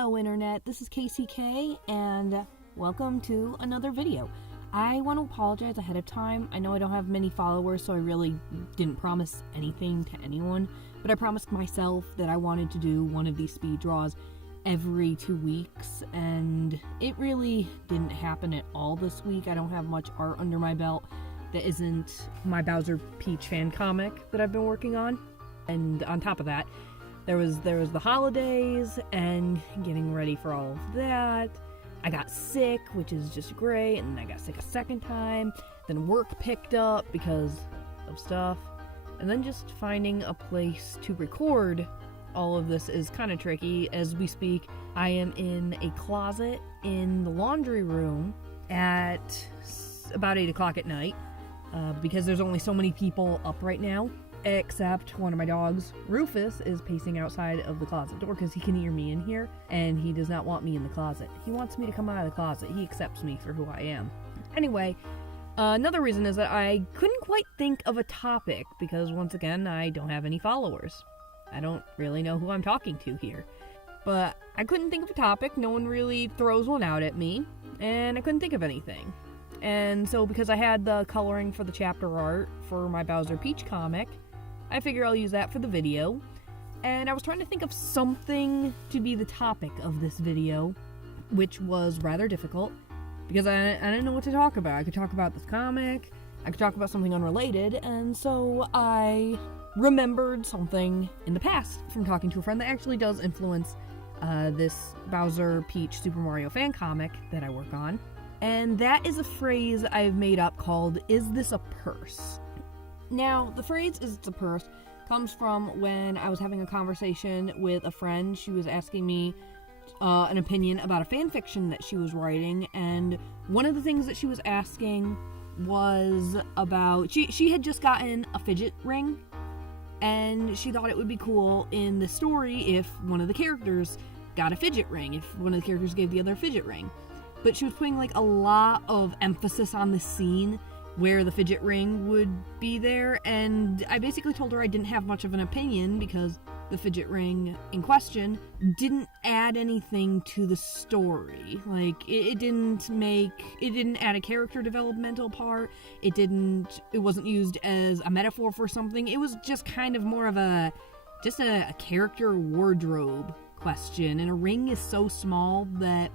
Hello Internet, this is KCK and welcome to another video. I want to apologize ahead of time. I know I don't have many followers, so I really didn't promise anything to anyone, but I promised myself that I wanted to do one of these speed draws every 2 weeks, and it really didn't happen at all this week. I don't have much art under my belt that isn't my Bowser Peach fan comic that I've been working on. And on top of that, there was the holidays and getting ready for all of that. I got sick, which is just great, and I got sick a second time. Then work picked up because of stuff. And then just finding a place to record all of this is kind of tricky. As we speak, I am in a closet in the laundry room at about 8 o'clock at night because there's only so many people up right now. Except one of my dogs, Rufus, is pacing outside of the closet door because he can hear me in here, and he does not want me in the closet. He wants me to come out of the closet. He accepts me for who I am. Anyway, another reason is that I couldn't quite think of a topic because, once again, I don't have any followers. I don't really know who I'm talking to here. But I couldn't think of a topic. No one really throws one out at me, and I couldn't think of anything. And so because I had the coloring for the chapter art for my Bowser Peach comic, I figure I'll use that for the video. And I was trying to think of something to be the topic of this video, which was rather difficult because I didn't know what to talk about. I could talk about this comic, I could talk about something unrelated, and so I remembered something in the past from talking to a friend that actually does influence this Bowser Peach Super Mario fan comic that I work on. And that is a phrase I've made up called, "Is this a purse?" Now, the phrase, "is it a purse," comes from when I was having a conversation with a friend. She was asking me an opinion about a fan fiction that she was writing, and one of the things that she was asking was about, she had just gotten a fidget ring, and she thought it would be cool in the story if one of the characters got a fidget ring, if one of the characters gave the other a fidget ring. But she was putting like a lot of emphasis on the scene where the fidget ring would be there, and I basically told her I didn't have much of an opinion because the fidget ring in question didn't add anything to the story. Like, it didn't add a character developmental part, it wasn't used as a metaphor for something. It was just kind of more of a character wardrobe question, and a ring is so small that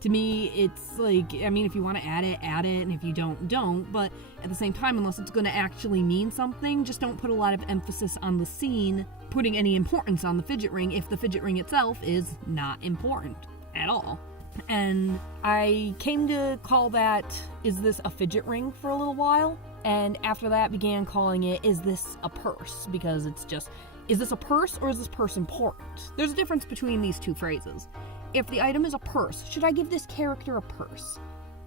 to me, it's like, I mean, if you want to add it, and if you don't. But at the same time, unless it's going to actually mean something, just don't put a lot of emphasis on the scene, putting any importance on the fidget ring if the fidget ring itself is not important at all. And I came to call that, "Is this a fidget ring?" for a little while. And after that, began calling it, "Is this a purse?" Because it's just, is this a purse or is this purse important? There's a difference between these two phrases. If the item is a purse, should I give this character a purse?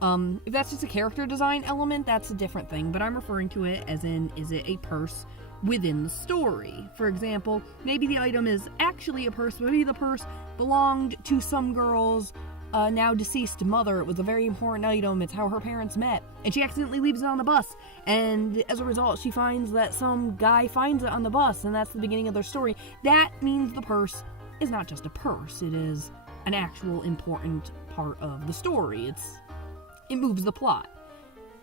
If that's just a character design element, that's a different thing, but I'm referring to it as in, is it a purse within the story? For example, maybe the item is actually a purse, maybe the purse belonged to some girl's now deceased mother. It was a very important item, it's how her parents met, and she accidentally leaves it on the bus, and as a result she finds that some guy finds it on the bus, and that's the beginning of their story. That means the purse is not just a purse, it is an actual important part of the story. It moves the plot.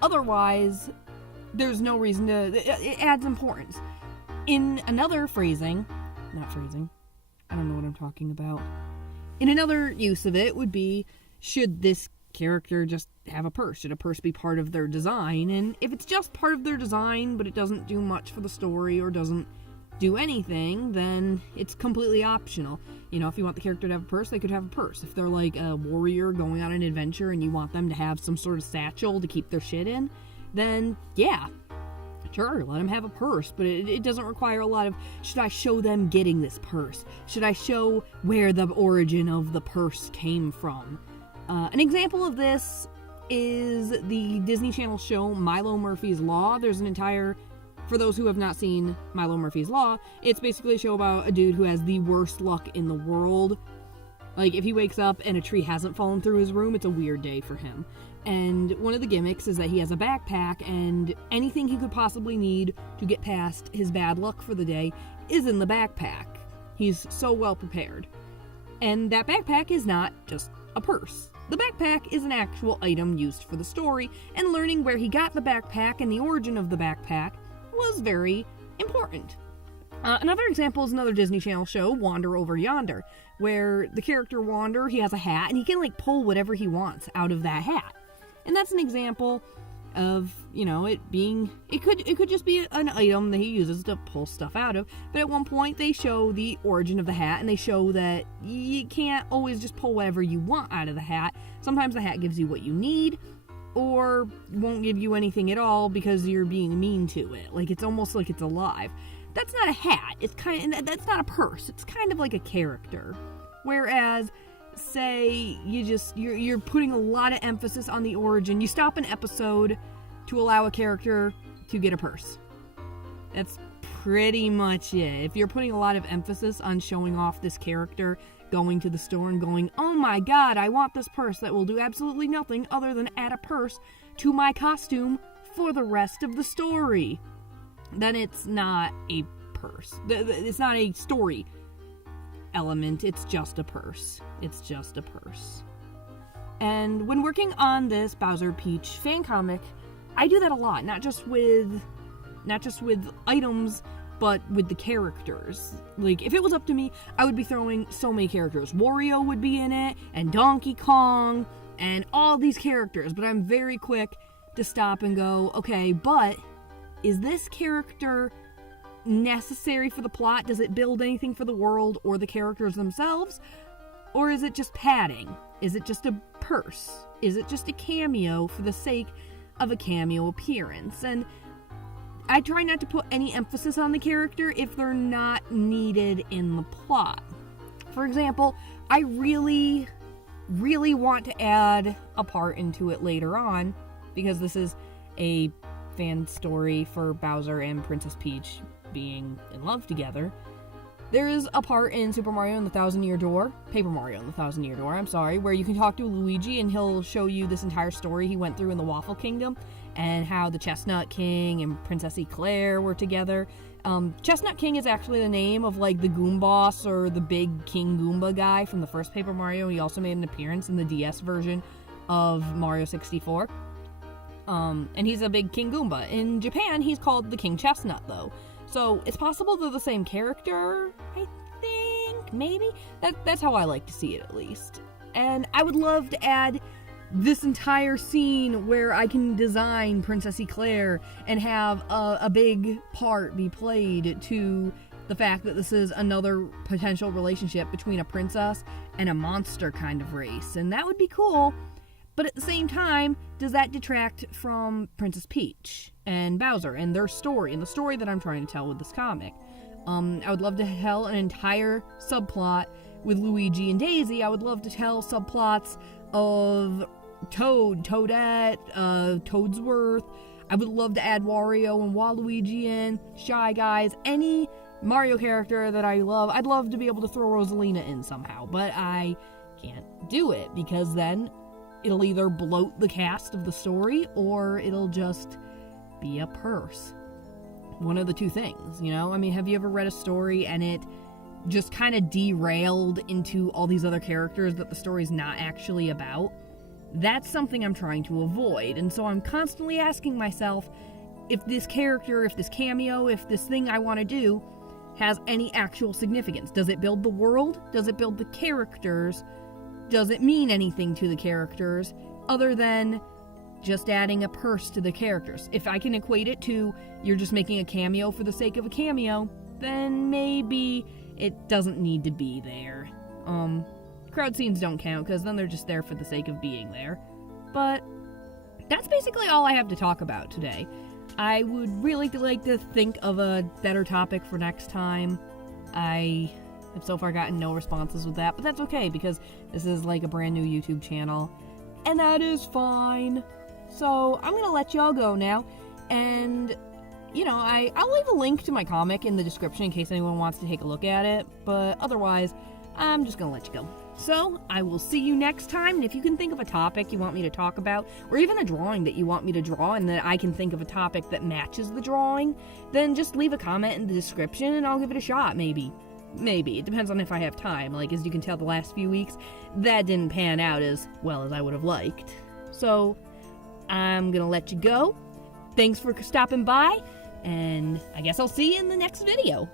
Otherwise, there's no reason it adds importance. In another phrasing, I don't know what I'm talking about. In another use of it would be, should this character just have a purse? Should a purse be part of their design? And if it's just part of their design, but it doesn't do much for the story or doesn't do anything, then it's completely optional. You know, if you want the character to have a purse, they could have a purse. If they're like a warrior going on an adventure and you want them to have some sort of satchel to keep their shit in, then yeah, sure, let them have a purse. But it doesn't require a lot of, should I show them getting this purse? Should I show where the origin of the purse came from? An example of this is the Disney Channel show Milo Murphy's Law. There's an entire, for those who have not seen Milo Murphy's Law, it's basically a show about a dude who has the worst luck in the world. Like, if he wakes up and a tree hasn't fallen through his room, it's a weird day for him. And one of the gimmicks is that he has a backpack, and anything he could possibly need to get past his bad luck for the day is in the backpack. He's so well prepared. And that backpack is not just a purse. The backpack is an actual item used for the story, and learning where he got the backpack and the origin of the backpack was very important. Another example is another Disney Channel show, Wander Over Yonder, where the character Wander, he has a hat, and he can pull whatever he wants out of that hat. And that's an example of, it being, it could just be an item that he uses to pull stuff out of, but at one point they show the origin of the hat, and they show that you can't always just pull whatever you want out of the hat. Sometimes the hat gives you what you need, or won't give you anything at all because you're being mean to it. It's almost like it's alive. That's not a hat. That's not a purse. It's kind of like a character. Whereas, say you're putting a lot of emphasis on the origin. You stop an episode to allow a character to get a purse. That's pretty much it. If you're putting a lot of emphasis on showing off this character, going to the store and going, oh my god, I want this purse that will do absolutely nothing other than add a purse to my costume for the rest of the story, then it's not a purse. It's not a story element. It's just a purse. It's just a purse. And when working on this Bowser Peach fan comic, I do that a lot. Not just with items, but with the characters. If it was up to me, I would be throwing so many characters. Wario would be in it, and Donkey Kong, and all these characters. But I'm very quick to stop and go, okay, but is this character necessary for the plot? Does it build anything for the world or the characters themselves? Or is it just padding? Is it just a purse? Is it just a cameo for the sake of a cameo appearance? And I try not to put any emphasis on the character if they're not needed in the plot. For example, I really, really want to add a part into it later on, because this is a fan story for Bowser and Princess Peach being in love together. There's a part in Super Mario and the Thousand-Year Door, Paper Mario and the Thousand-Year Door, I'm sorry, where you can talk to Luigi and he'll show you this entire story he went through in the Waffle Kingdom, and how the Chestnut King and Princess Eclair were together. Chestnut King is actually the name of the Goom Boss, or the big King Goomba guy from the first Paper Mario. He also made an appearance in the DS version of Mario 64. And he's a big King Goomba. In Japan, he's called the King Chestnut, though. So it's possible they're the same character, I think, maybe? That's how I like to see it, at least. And I would love to add this entire scene where I can design Princess Eclair and have a big part be played to the fact that this is another potential relationship between a princess and a monster kind of race. And that would be cool. But at the same time, does that detract from Princess Peach and Bowser and their story, and the story that I'm trying to tell with this comic? I would love to tell an entire subplot with Luigi and Daisy. I would love to tell subplots of Toad, Toadette, Toadsworth. I would love to add Wario and Waluigi in, Shy Guys, any Mario character that I love. I'd love to be able to throw Rosalina in somehow, but I can't do it, because then it'll either bloat the cast of the story, or it'll just be a purse. One of the two things, have you ever read a story and it just kind of derailed into all these other characters that the story's not actually about? That's something I'm trying to avoid, and so I'm constantly asking myself if this character, if this cameo, if this thing I want to do has any actual significance. Does it build the world? Does it build the characters? Does it mean anything to the characters other than just adding a purse to the characters? If I can equate it to you're just making a cameo for the sake of a cameo, then maybe it doesn't need to be there. Crowd scenes don't count, because then they're just there for the sake of being there. But that's basically all I have to talk about today. I would really like to think of a better topic for next time. I have so far gotten no responses with that, but that's okay, because this is a brand new YouTube channel, and that is fine. So I'm gonna let y'all go now, and I'll leave a link to my comic in the description in case anyone wants to take a look at it, but otherwise I'm just gonna let you go. So I will see you next time, and if you can think of a topic you want me to talk about, or even a drawing that you want me to draw and that I can think of a topic that matches the drawing, then just leave a comment in the description and I'll give it a shot, maybe. maybe. It depends on if I have time. Like, as you can tell, the last few weeks, that didn't pan out as well as I would have liked. So, I'm gonna let you go. Thanks for stopping by, and I guess I'll see you in the next video.